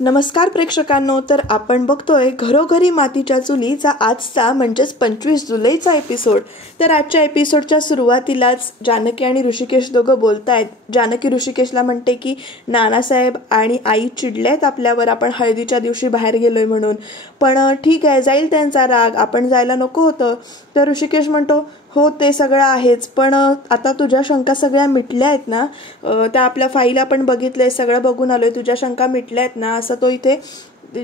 नमस्कार प्रेक्षकांनो, तर आपण बघतोय घरोघरी मातीच्या चुलीचा आजचा म्हणजेच 25 जुलैचा एपिसोड. तर आजच्या एपिसोडच्या सुरुवातीलाच जानकी आणि ऋषिकेश दोघं बोलतायत. जानकी ऋषिकेशला म्हणते की नानासाहेब आणि आई चिडलेत आपल्यावर, आपण हळदीच्या दिवशी बाहेर गेलोय म्हणून, पण ठीक आहे जाईल त्यांचा राग, आपण जायला नको होतं. तर ऋषिकेश म्हणतो हो ते सगळं आहेच, पण आता तुझ्या शंका सगळ्या मिटल्या आहेत ना, त्या आपल्या फाईल आपण बघितलंय, सगळं बघून आलोय, तुझ्या शंका मिटल्या आहेत ना, असं तो इथे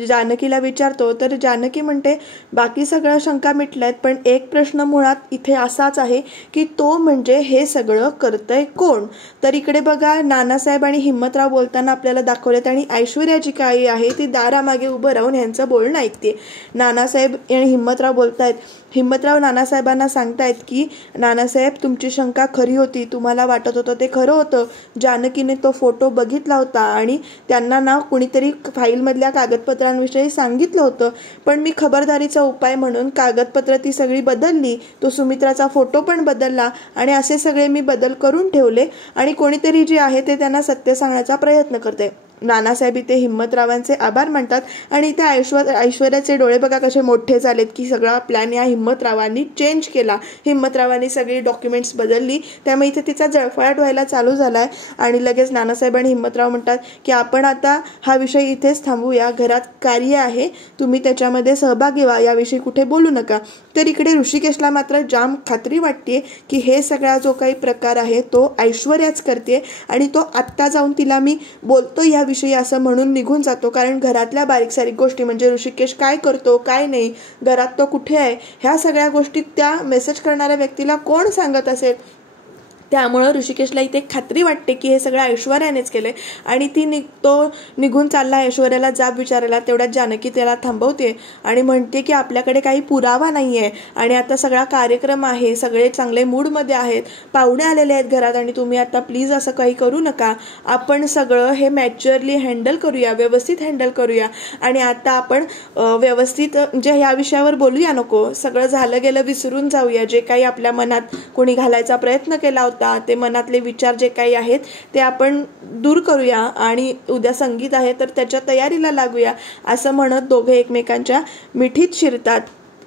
जानकीला विचारतो. तर जानकी म्हणते बाकी सगळ्या शंका मिटल्यात, पण एक प्रश्न मुळात इथे असाच आहे की तो म्हणजे हे सगळं करतंय कोण. तर इकडे बघा नानासाहेब आणि हिम्मतराव बोलताना आपल्याला दाखवलेत आणि ऐश्वर्या जी काही आहे ती दारामागे उभं राहून ह्यांचं बोलणं ऐकते. नानासाहेब आणि हिम्मतराव बोलतायत. हिम्मतराव नानासाहेबांना सांगतायत की नानासाहेब तुमची शंका खरी होती, तुम्हाला वाटत होतं ते खरं होतं. जानकीने तो फोटो बघितला होता आणि त्यांना ना कुणीतरी फाईलमधल्या कागदपत्रांविषयी सांगितलं होतं, पण मी खबरदारीचा उपाय म्हणून कागदपत्र ती सगळी बदलली, तो सुमित्राचा फोटो पण बदलला आणि असे सगळे मी बदल करून ठेवले आणि कोणीतरी जे आहे ते त्यांना सत्य सांगण्याचा प्रयत्न करते. नानासाहेब इथे हिम्मतरावांचे आभार मानतात आणि इथे ऐश्वर्याचे डोळे बघा कसे मोठे झालेत की सगळा प्लॅन या हिम्मतरावांनी चेंज केला, हिम्मतरावांनी सगळी डॉक्युमेंट्स बदलली, त्यामुळे इथे तिचा जळफळाट व्हायला चालू झालाय. आणि लगेच नानासाहेब आणि हिम्मतराव म्हणतात की आपण आता हा विषय इथेच थांबूया, घरात कार्य आहे, तुम्ही त्याच्यामध्ये सहभागी व्हा, याविषयी कुठे बोलू नका. तर इकडे ऋषिकेशला मात्र जाम खात्री वाटते की हे सगळा जो काही प्रकार आहे तो ऐश्वर्याच करते आणि तो आत्ता जाऊन तिला मी बोलतो या विषयी असं म्हणून निघून जातो, कारण घरातल्या बारीक सारीक गोष्टी म्हणजे ऋषिकेश काय करतो काय नाही, घरात तो कुठे आहे, ह्या सगळ्या गोष्टी त्या मेसेज करणाऱ्या व्यक्तीला कोण सांगत असेल. त्यामुळं ऋषिकेशला इथे खात्री वाटते की हे सगळं ऐश्वर्यानेच केलंय आणि तो निघून चालला ऐश्वर्याला जाब विचारायला. तेवढ्यात जानकी त्याला थांबवते आणि म्हणते की आपल्याकडे काही पुरावा नाही आहे आणि आता सगळा कार्यक्रम आहे, सगळे चांगले मूडमध्ये आहेत, पाहुणे आलेले आहेत घरात आणि तुम्ही आता प्लीज असं काही करू नका, आपण सगळं हे मॅच्युअरली हँडल करूया, व्यवस्थित हँडल करूया आणि आता आपण व्यवस्थित म्हणजे ह्या विषयावर बोलूया नको, सगळं झालं गेलं विसरून जाऊया, जे काही आपल्या मनात कोणी घालायचा प्रयत्न केला होता ते मनातले विचार जे काही आहेत ते आपण दूर करूया आणि उद्या संगीत आहे तर त्याच्या तयारीला लागूया, असं म्हणत दोघे एकमेकांच्या मिठीत शिरतात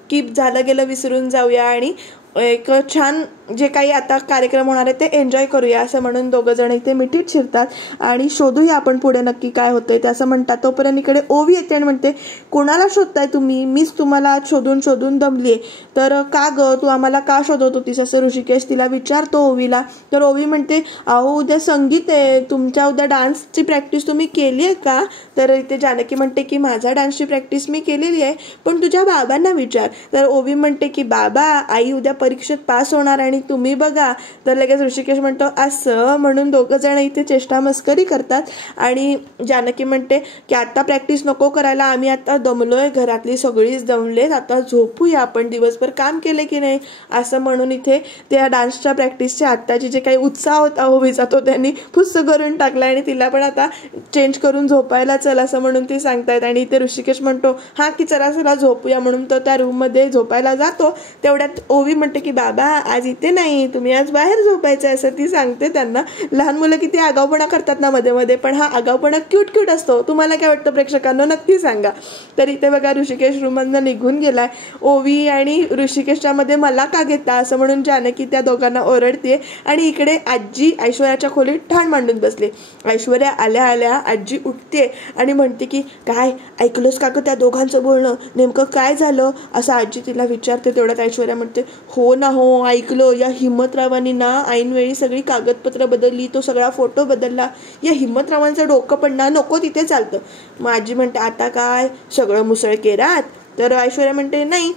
की झालं गेलं विसरून जाऊया आणि एक छान जे काही आता कार्यक्रम होणार आहे ते एन्जॉय करूया, असं म्हणून दोघं जण इथे मिठीत शिरतात आणि शोधूया आपण पुढे नक्की काय होतंय ते असं म्हणतात. तोपर्यंत इकडे ओवी येते आणि म्हणते कोणाला शोधताय तुम्ही, मीच तुम्हाला शोधून शोधून दमलीये. तर का ग तू आम्हाला का शोधत होतीस असं ऋषिकेश तिला विचारतो ओवीला. तर ओवी म्हणते अहो उद्या संगीत आहे, तुमच्या उद्या डान्सची प्रॅक्टिस तुम्ही केली आहे का. तर इथे जानकी म्हणते की माझा डान्सची प्रॅक्टिस मी केलेली आहे, पण तुझ्या बाबांना विचार. तर ओवी म्हणते की बाबा आई उद्या परीक्षेत पास होणार आणि तुम्ही बघा. तर लगेच ऋषिकेश म्हणतो असं म्हणून दोघं जण इथे चेष्टा मस्करी करतात आणि जानकी म्हणते की आता प्रॅक्टिस नको करायला, आम्ही आता दमलोय, घरातली सगळीच दमलेत, आता झोपूया, आपण दिवसभर काम केले की नाही, असं म्हणून इथे त्या डान्सच्या प्रॅक्टिसचे आत्ताची जे काही उत्साह होता ओवीचा तो त्यांनी फुस्स करून टाकला आणि तिला पण आता चेंज करून झोपायला चल असं म्हणून ती सांगतायत. आणि इथे ऋषिकेश म्हणतो हा की चला झोपूया, म्हणून तो त्या रूममध्ये झोपायला जातो. तेवढ्यात ओवी म्हणते की बाबा आज इथे नाही, तुम्ही आज बाहेर झोपायचं असं ती सांगते त्यांना. लहान मुलं किती आगाऊपणा करतात ना मध्ये मध्ये, पण हा आगाऊपणा क्यूट असतो. तुम्हाला काय वाटतं प्रेक्षकांना नक्की सांगा. तर इथे बघा ऋषिकेश रूममधनं निघून गेलाय. ओवी आणि ऋषिकेशच्या मध्ये मला का घेता असं म्हणून जानकी त्या दोघांना ओरडते आणि इकडे आजी ऐश्वर्याच्या खोलीत ठाण मांडून बसले. ऐश्वर्या आल्या आल्या आजी उठते आणि म्हणते की काय ऐकलंस का त्या दोघांचं बोलणं, नेमकं काय झालं असं आजी तिला विचारते. तेवढ्यात ऐश्वर्या म्हणते हो ना हो ऐकलं, या हिम्मतरावांनी ना ऐनवेळी सगळी कागदपत्र बदलली, तो सगळा फोटो बदलला, या हिम्मतरावांचं डोकं पण ना नको तिथे चालतं. मग आजी म्हणते आता काय सगळं मुसळ केरात. तर ऐश्वर्या म्हणते नाही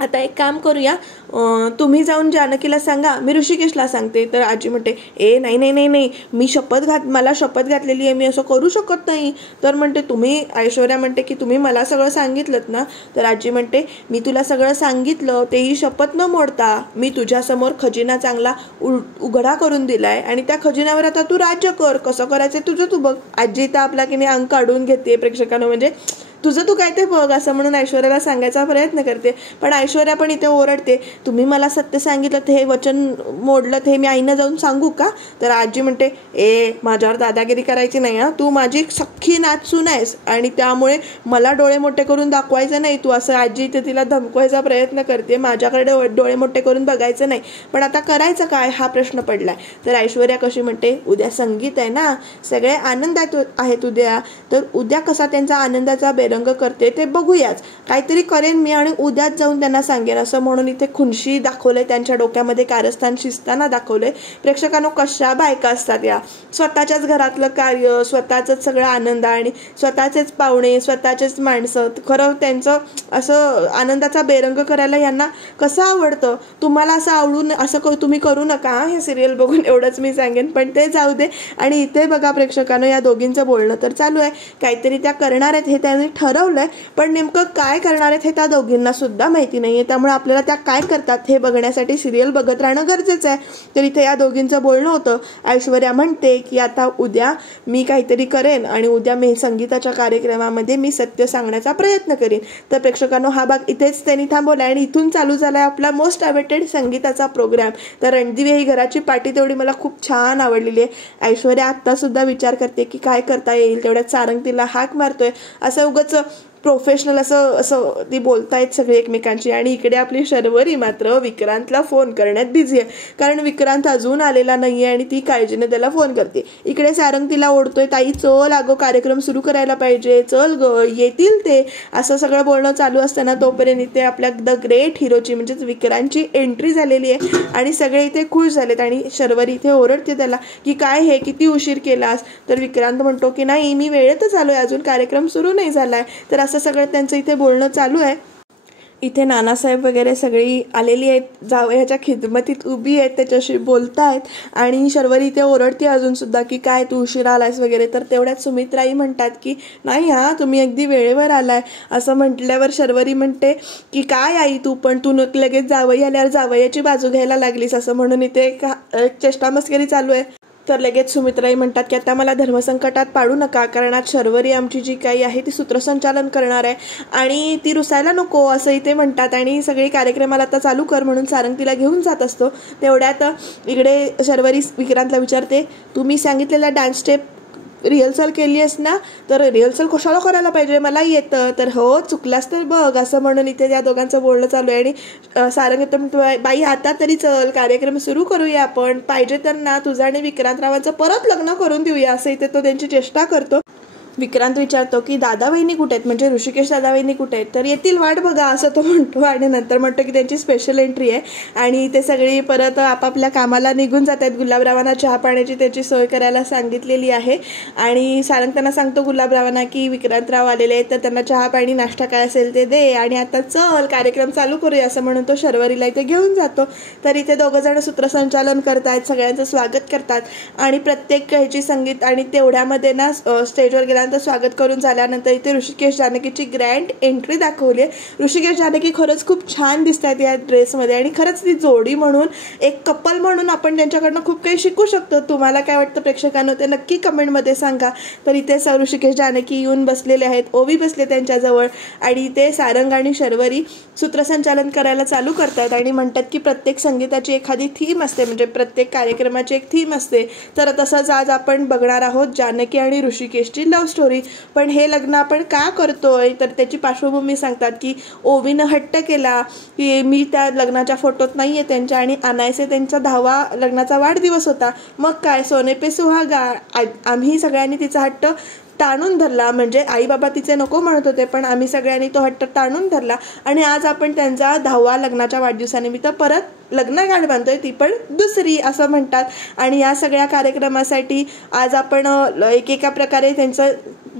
आता एक काम करूया, तुम्ही जाऊन जानकीला सांगा, मी ऋषिकेशला सांगते. तर आजी म्हणते ए नाही नाही नाही नाही मी मला शपथ घातलेली आहे, मी असं करू शकत नाही. तर म्हणते तुम्ही, ऐश्वर्या म्हणते की तुम्ही मला सगळं सांगितलं ना. तर आजी म्हणते मी तुला सगळं सांगितलं, तेही शपथ न मोडता, मी तुझ्यासमोर खजिना चांगला उघडा करून दिलाय आणि त्या खजिन्यावर आता तू राज्य कर, कसं करायचं तुझं तू बघ. आजी तर आपला की नाही अंग काढून घेते प्रेक्षकांना, म्हणजे तुझं तू काय ते बघ असं म्हणून ऐश्वर्याला सांगायचा प्रयत्न करते. पण ऐश्वर्या पण इथे ओरडते, तुम्ही मला सत्य सांगितलं हे वचन मोडलं हे मी आईनं जाऊन सांगू का? तर आजी म्हणते, माझ्यावर दादागिरी करायची नाही हा, तू माझी सख्खी नाचून आहेस आणि त्यामुळे मला डोळे मोठे करून दाखवायचं नाही तू, असं आजी इथे तिला धमकवायचा प्रयत्न करते. माझ्याकडे डोळे मोठे करून बघायचं नाही, पण आता करायचं काय हा प्रश्न पडलाय. तर ऐश्वर्या कशी म्हणते, उद्या संगीत आहे ना, सगळे आनंदात आहेत उद्या, तर उद्या कसा त्यांचा आनंदाचा बेरंग करते ते बघूयाच, काहीतरी करेन मी आणि उद्याच जाऊन त्यांना सांगेन असं म्हणून इथे खुनशी दाखवले, त्यांच्या डोक्यामध्ये कारस्थान शिजताना दाखवले. प्रेक्षकांनो, कशा बायका असतात या, स्वतःच्याच घरातलं कार्य, स्वतःच सगळं आनंद आणि स्वतःचेच पाहुणे, स्वतःचेच माणसं, खरं त्यांचं असं आनंदाचा बेरंग करायला यांना कसं आवडतं. तुम्हाला असं आवडून असं तुम्ही करू नका हे सिरियल बघून, एवढंच मी सांगेन. पण ते जाऊ दे. आणि इथे बघा प्रेक्षकांनो, या दोघींचं बोलणं तर चालू आहे, काहीतरी त्या करणार आहेत हे त्यांनी ठरवलंय, पण नेमकं काय करणार आहेत हे त्या दोघींना सुद्धा माहिती नाहीये. त्यामुळे आपल्याला त्या काय करतात हे बघण्यासाठी सिरियल बघत राहणं गरजेचं आहे. तर इथे या दोघींचं बोलणं होतं. ऐश्वर्या म्हणते की आता उद्या मी काहीतरी करेन आणि उद्या मी संगीताच्या कार्यक्रमामध्ये मी सत्य सांगण्याचा प्रयत्न करेन. तर प्रेक्षकांनो, हा भाग इथेच त्यांनी थांबवला आणि इथून चालू झालाय आपला मोस्ट अवेटेड संगीताचा प्रोग्राम. तर रणदिवे ही घराची पाटी तेवढी मला खूप छान आवडलेली आहे. ऐश्वर्या आता सुद्धा विचार करते की काय करता येईल, तेवढ्यात सारंग तिला हाक मारतोय. असं उगाच प्रोफेशनल असं ती बोलतायत सगळे एकमेकांची. आणि इकडे आपली शर्वरी मात्र विक्रांतला फोन करण्यात बिझी आहे, कारण विक्रांत अजून आलेला नाहीये आणि ती काळजीने त्याला फोन करते. इकडे सारंग तिला ओढतोय, ताई चल अगं, कार्यक्रम सुरू करायला पाहिजे, चल ग, येतील ते, असं सगळं बोलणं चालू असताना तोपर्यंत इथे आपल्या द ग्रेट हिरोची म्हणजेच विक्रांतची एंट्री झालेली आहे आणि सगळे इथे खुश झालेत. आणि शर्वरी इथे ओरडते त्याला की काय हे, किती उशीर केलास? तर विक्रांत म्हणतो की नाही, मी वेळेतच आलोय, अजून कार्यक्रम सुरू नाही झालाय. तर असं सगळं त्यांचं इथे बोलणं चालू आहे. इथे नानासाहेब वगैरे सगळी आलेली आहेत, जावयाच्या खिदमतीत उभी आहेत, त्याच्याशी बोलतायत. आणि शर्वरी इथे ओरडते अजून सुद्धा की काय तू उशिरा आलायस वगैरे. तर तेवढ्यात सुमित्राई म्हणतात की नाही हा, तुम्ही अगदी वेळेवर आलाय. असं म्हटल्यावर शर्वरी म्हणते की काय आई तू पण, तू लगेच जावई आल्यावर जावयाची बाजू घ्यायला लागलीस, असं म्हणून इथे एक चेष्टा मस्करी चालू आहे. तर लगेच सुमित्राई म्हणतात की आता मला धर्मसंकटात पाडू नका, कारण आज शर्वरी आमची जी काही आहे ती सूत्रसंचालन करणार आहे आणि ती रुसायला नको, असं इथे म्हणतात. आणि सगळी कार्यक्रमाला आता चालू कर म्हणून सारंग तिला घेऊन जात असतो. तेवढ्यात इकडे शर्वरी विक्रांतला विचारते, तुम्ही सांगितलेला डान्स स्टेप रिहर्सल केली आहेस ना? तर रिहर्सल कशाला करायला पाहिजे, मला येतं. तर हो, चुकलास तर बघ, असं म्हणून इथे त्या दोघांचं बोलणं चालू आहे. आणि सारंग येतं, बाई आता तरी चल, कार्यक्रम सुरू करूया आपण, पाहिजे तर ना तुझं आणि विक्रांतरावांचं परत लग्न करून देऊया, असं इथे तो त्यांची चेष्टा करतो. विक्रांत विचारतो की दादा वहिनी कुठे आहेत, म्हणजे ऋषिकेश दादा वहिनी कुठे आहेत? तर येतील, वाट बघा, असं तो म्हणतो. आणि नंतर म्हणतो की त्यांची स्पेशल एंट्री आहे आणि ते सगळी परत आपापल्या कामाला निघून जात आहेत. गुलाबरावांना चहा पाण्याची त्याची सोय करायला सांगितलेली आहे. आणि सारंग त्यांना सांगतो गुलाबरावांना की विक्रांतराव आलेले आहेत, तर त्यांना चहा पाणी नाश्ता काय असेल ते दे आणि आता चल कार्यक्रम चालू करूया, असं म्हणून तो शर्वरीला इथे घेऊन जातो. तर इथे दोघं जण सूत्रसंचालन करतायत, सगळ्यांचं स्वागत करतात आणि प्रत्येक ह्याची संगीत. आणि तेवढ्यामध्ये ना स्टेजवर गेला स्वागत करून झाल्यानंतर इथे ऋषिकेश जानकीची ग्रँड एंट्री दाखवली आहे. ऋषिकेश जानकी खरंच खूप छान दिसत आहेत या ड्रेसमध्ये आणि खरंच ती जोडी म्हणून, एक कपल म्हणून आपण त्यांच्याकडनं खूप काही शिकू शकतो. तुम्हाला काय वाटतं प्रेक्षकांनो, ते नक्की कमेंटमध्ये सांगा. तर इथे ऋषिकेश जानकी येऊन बसलेले आहेत, ओवी बसले त्यांच्याजवळ आणि इथे सारंग आणि शर्वरी सूत्रसंचालन करायला चालू करतात आणि म्हणतात की प्रत्येक संगीताची एखादी थीम असते, म्हणजे प्रत्येक कार्यक्रमाची एक थीम असते. तर तसंच आज आपण बघणार आहोत जानकी आणि ऋषिकेशची लव्ह स्टोरी. पण हे लग्न आपण का करतोय, तर त्याची पार्श्वभूमी सांगतात की ओवीनं हट्ट केला की मी त्या लग्नाच्या फोटोत नाहीये त्यांच्या, आणि आणायचे त्यांचा 10वा लग्नाचा वाढदिवस होता. मग काय, सोने पे सुहागा, आम्ही सगळ्यांनी तिचा हट्ट ताणून धरला, म्हणजे आई बाबा तिचे नको म्हणत होते पण आम्ही सगळ्यांनी तो हट्ट ताणून धरला आणि आज आपण त्यांचा 10वा लग्नाच्या वाढदिवसानिमित्त परत लग्न गाठ बांधतोय, ती पण दुसरी, असं म्हणतात. आणि या सगळ्या कार्यक्रमासाठी आज आपण एकेका प्रकारे त्यांचं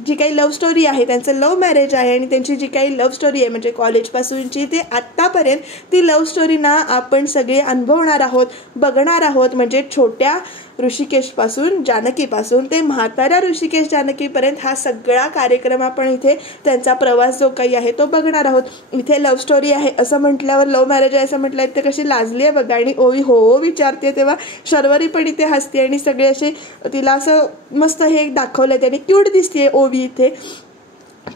जी काही लव्ह स्टोरी आहे, त्यांचं लव्ह मॅरेज आहे आणि त्यांची जी काही लव्ह स्टोरी आहे म्हणजे कॉलेजपासूनची ते आत्तापर्यंत, ती लव्ह स्टोरी ना आपण सगळे अनुभवणार आहोत, बघणार आहोत. म्हणजे छोट्या ऋषिकेशपासून, जानकीपासून ते म्हाताऱ्या ऋषिकेश जानकीपर्यंत हा सगळा कार्यक्रम आपण इथे त्यांचा प्रवास जो काही आहे तो बघणार आहोत. इथे लव्ह स्टोरी आहे असं म्हटल्यावर, लव्ह मॅरेज आहे असं म्हटल्यावर ते कशी लाजली आहे बघा. आणि ओवी हो विचारते तेव्हा शर्वरी पण इथे हसते आणि सगळे असे तिला असं मस्त हे दाखवलंय, त्याने क्यूट दिसते ओवी इथे.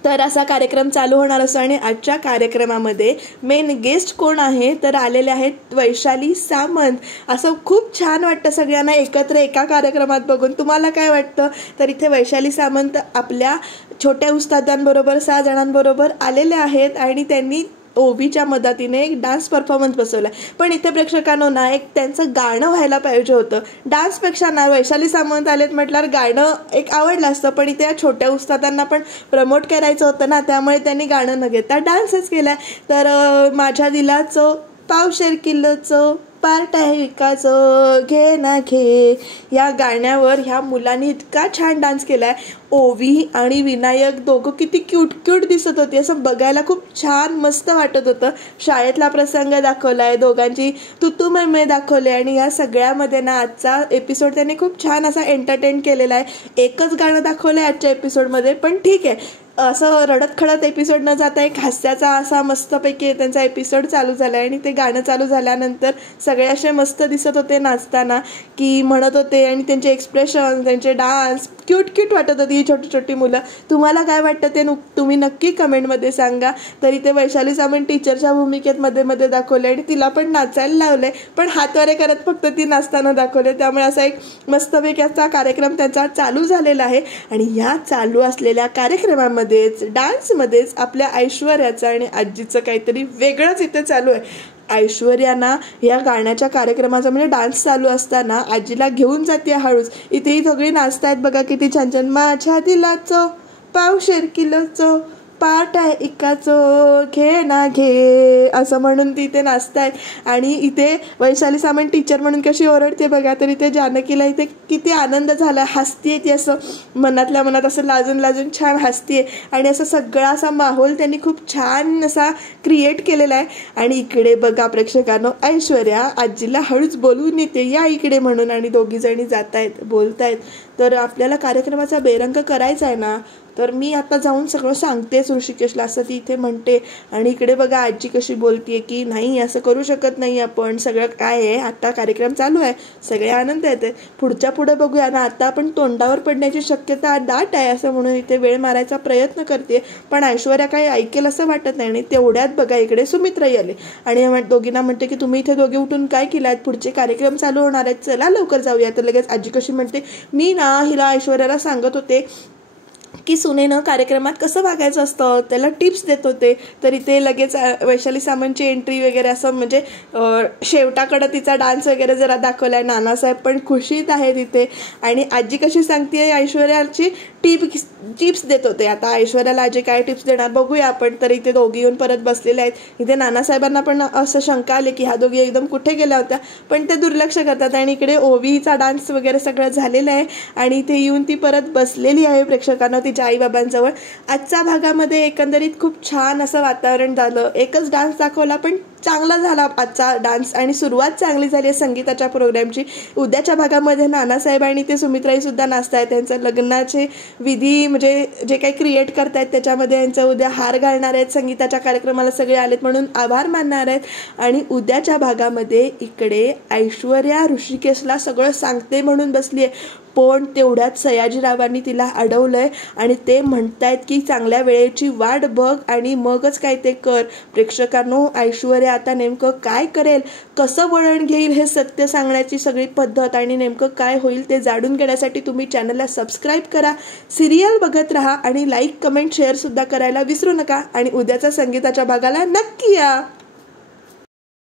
तर असा कार्यक्रम चालू होणार असतो आणि आजच्या कार्यक्रमामध्ये मेन गेस्ट कोण आहे तर आलेले आहेत वैशाली सामंत. असं खूप छान वाटतं सगळ्यांना एकत्र एका कार्यक्रमात बघून. तुम्हाला काय वाटतं? तर इथे वैशाली सामंत आपल्या छोट्या उस्तादांबरोबर 6 जणांबरोबर आलेले आहेत आणि त्यांनी ओवीच्या मदतीने एक डान्स परफॉर्मन्स बसवला. पण इथे प्रेक्षकांनो ना एक त्यांचं गाणं व्हायला पाहिजे होतं. डान्सपेक्षा ना वैशाली सामंत आलेत म्हटल्यावर गाणं एक आवडलं असतं, पण इथे या छोट्या उस्तादांना पण प्रमोट करायचं होतं ना, त्यामुळे त्यांनी गाणं न घेता डान्सच केलाय. तर माझ्या दिलाचं पावशेर किलोचं पार्ट आहे विकाचं घे ना घे या गाण्यावर ह्या मुलांनी इतका छान डान्स केलाय. ओवी आणि विनायक दोघं किती क्यूट दिसत होती. असं बघायला खूप छान मस्त वाटत होतं. शाळेतला प्रसंग दाखवलाय, दोघांची तुतू मैमे दाखवले आणि या सगळ्यामध्ये ना आजचा एपिसोड त्यांनी खूप छान असा एंटरटेन केलेला आहे. एकच गाणं दाखवलंय आजच्या एपिसोडमध्ये, पण ठीक आहे. असं रडत खडत एपिसोड न जाता एक हास्याचा असा मस्तपैकी त्यांचा एपिसोड चालू झाला आणि ते गाणं चालू झाल्यानंतर सगळे असे मस्त दिसत होते नाचताना की म्हणत होते आणि त्यांचे एक्सप्रेशन, त्यांचे डान्स क्यूट वाटत होती ही छोटी मुलं. तुम्हाला काय वाटतं ते तुम्ही नक्की कमेंटमध्ये सांगा. तरी ते वैशाली सामंत टीचरच्या भूमिकेत मध्ये दाखवले आणि तिला पण नाचायला लावले, पण हातवारे करत फक्त ती नाचताना दाखवले. त्यामुळे असा एक मस्तपैकी असा कार्यक्रम त्यांचा चालू झालेला आहे. आणि या चालू असलेल्या कार्यक्रमामध्ये डान्समध्येच आपल्या ऐश्वर्याचं आणि आजीचं काहीतरी वेगळंच इथे चालू आहे. ऐश्वर्या ना या गाण्याच्या कार्यक्रमाचा म्हणजे डान्स चालू असताना आजीला घेऊन जाते हळूच. इथेही सगळी नाचतायत बघा किती छान. माझ्या दिलाचं पावशेर किलोचं पार्ट आहे इकाचं घे ना घे असं म्हणून ती इथे नाचतायत. आणि इथे वैशाली सामंत टीचर म्हणून कशी ओरडते बघा. तर इथे जानकीला इथे किती आनंद झाला, हसतीये ती असं मनातल्या मनात असं लाजून छान हसतीये. आणि असं सगळा असा माहोल त्यांनी खूप छान असा क्रिएट केलेला आहे. आणि इकडे बघा प्रेक्षकांनो, ऐश्वर्या आजीला हळूच बोलवून येते या इकडे म्हणून आणि दोघी जणी जातायत बोलतायत. तर आपल्याला कार्यक्रमाचा बेरंग करायचा आहे ना, तर मी आता जाऊन सगळं सांगतेच ऋषिकेशला असं ती इथे म्हणते. आणि इकडे बघा आजी कशी बोलतीये की नाही असं करू शकत नाही आपण, सगळं काय आहे आता कार्यक्रम चालू आहे, सगळे आनंद येते, पुढे बघूया ना, आता आपण तोंडावर पडण्याची शक्यता दाट आहे असं म्हणून इथे वेळ मारायचा प्रयत्न करते. पण ऐश्वर्या काही ऐकेल असं वाटत नाही. आणि तेवढ्यात बघा इकडे सुमित्राई आले आणि दोघींना म्हणते की तुम्ही इथे दोघे उठून काय केलात, पुढचे कार्यक्रम चालू होणार आहेत, चला लवकर जाऊया. तर लगेच आजी कशी म्हणते मी ना हिला ऐश्वर्याला सांगत होते की सुनेनं कार्यक्रमात कसं वागायचं असतं, त्याला टिप्स देत होते. तर इथे लगेच वैशाली सामंतची एंट्री वगैरे असं म्हणजे शेवटाकडं तिचा डान्स वगैरे जरा दाखवलाय. नानासाहेब पण खुशीत आहेत इथे. आणि आजी कशी सांगते ऐश्वर्याची टिप्स देत होते. आता ऐश्वर्याला आजी काय टिप्स देणार बघूया आपण. तर इथे दोघी येऊन परत बसलेले आहेत. इथे नानासाहेबांना पण असं शंका आले की ह्या दोघी एकदम कुठे गेल्या होत्या, पण ते दुर्लक्ष करतात. आणि इकडे ओवीचा डान्स वगैरे सगळं झालेलं आहे आणि इथे येऊन ती परत बसलेली आहे प्रेक्षकांना तिच्या आईबाबांजवळ. आजच्या भागामध्ये एकंदरीत खूप छान असं वातावरण झालं. एकच डान्स दाखवला पण चांगला झाला आजचा डान्स आणि सुरुवात चांगली झाली आहे संगीताच्या प्रोग्रामची. उद्याच्या भागामध्ये नानासाहेब आणि ते सुमित्राई सुद्धा नाचतायत. त्यांचं लग्नाचे विधी म्हणजे जे काही क्रिएट करतायत त्याच्यामध्ये यांचं उद्या हार घालणार आहेत. संगीताच्या कार्यक्रमाला सगळे आलेत म्हणून आभार मानणार आहेत. आणि उद्याच्या भागामध्ये इकडे ऐश्वर्या ऋषिकेशला सगळं सांगते म्हणून बसली आहे, पण तेवढ्यात सयाजीरावांनी तिला अडवलंय आणि ते म्हणतायत की चांगल्या वेळेची वाट बघ आणि मगच काय ते कर. प्रेक्षकांनो, ऐश्वर्या आता नेमकं काय करेल, कसं वळण घेईल हे सत्य सांगण्याची सगळी पद्धत आणि नेमकं काय होईल ते जाणून घेण्यासाठी तुम्ही चॅनलला सबस्क्राईब करा, सिरियल बघत राहा आणि लाईक कमेंट शेअर सुद्धा करायला विसरू नका. आणि उद्याच्या संगीताच्या भागाला नक्की या.